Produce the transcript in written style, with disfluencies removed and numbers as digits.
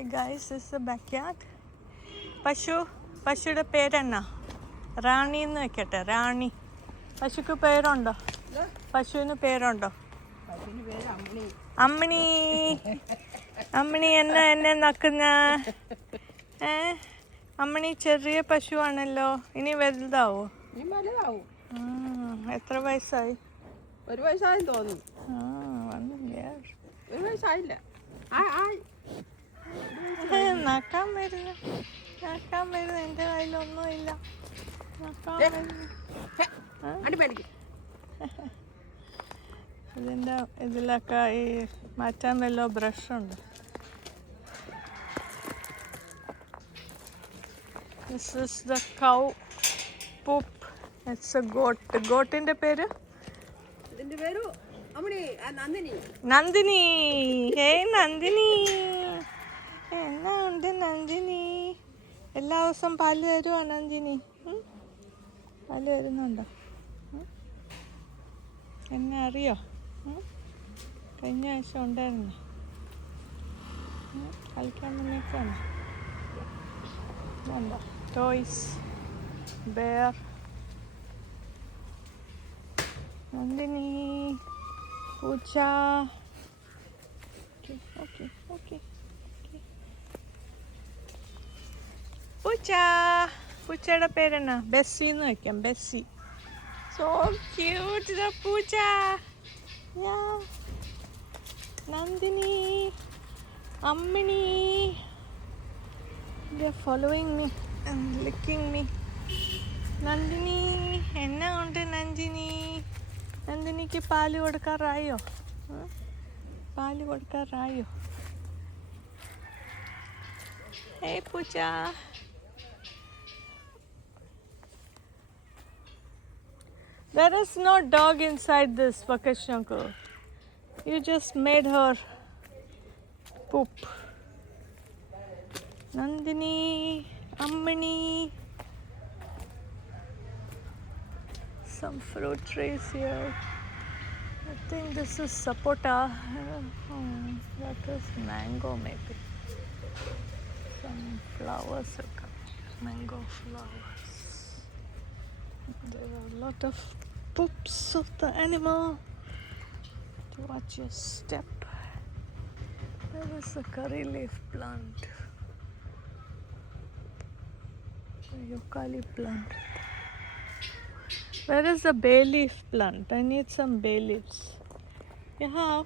Hi guys, this is the backyard. പശുയുടെ പേരെന്നാ? റാണി എന്ന് വെക്കട്ടെ, റാണി. പശുക്ക് പേരുണ്ടോ? പശുവിന് പേരുണ്ടോ? അമ്മിണി. അമ്മിണി എന്നെ നക്കുന്ന? അമ്മിണി ചെറിയ പശുവാണല്ലോ, ഇനി വലുതാവോ? എത്ര വയസ്സായി? 1 വയസ്സായി തോന്നുന്നു. ഒരു വയസ്സായില്ല. നക്കാൻ വരുന്നു എൻ്റെ കയ്യിലൊന്നുമില്ല. ഇതിൻ്റെ ഇതിലൊക്കെ ഈ മാറ്റാൻ വല്ല ബ്രഷുണ്ട്. This is the cow poop. It's a goat. ഗോട്ടിൻ്റെ പേര് നന്ദിനി. ഹേയ് നന്ദിനി, എന്നാ ഉണ്ട് നന്ദിനി? എല്ലാ ദിവസവും പാല് തരുമോ നന്ദിനി? പാല് തരുന്നുണ്ടോ? എന്നെ അറിയോ? കഴിഞ്ഞ ആഴ്ച ഉണ്ടായിരുന്നു. കളിക്കാൻ മുന്നേക്കാണ്. ഇതുണ്ടോ ടോയ്സ്, ബെയർ. നന്ദിനി, പൂച്ച. ഓക്കെ. പൂച്ചയുടെ പേരെന്നാ? ബെസ്സി എന്ന് വയ്ക്കാം. ബെസ്സി. സോ ക്യൂട്ട് ദ പൂച്ച. Nandini, Ammini. They are following me and licking me. Nandini, എന്നാ ഉണ്ട് നന്ദിനി? നന്ദിനിക്ക് പാല് കൊടുക്കാറായോ? Hey പൂച്ച. There is no dog inside this Vakashanko. You just made her poop. Nandini, Ammini. Some fruit trees here. I think this is sapota. That is mango maybe. Some flowers are coming. Mango flowers. There are a lot of poops of the animal. To watch your step. There is a curry leaf plant. A yokali plant. Where is the bay leaf plant? I need some bay leaves. Yeah.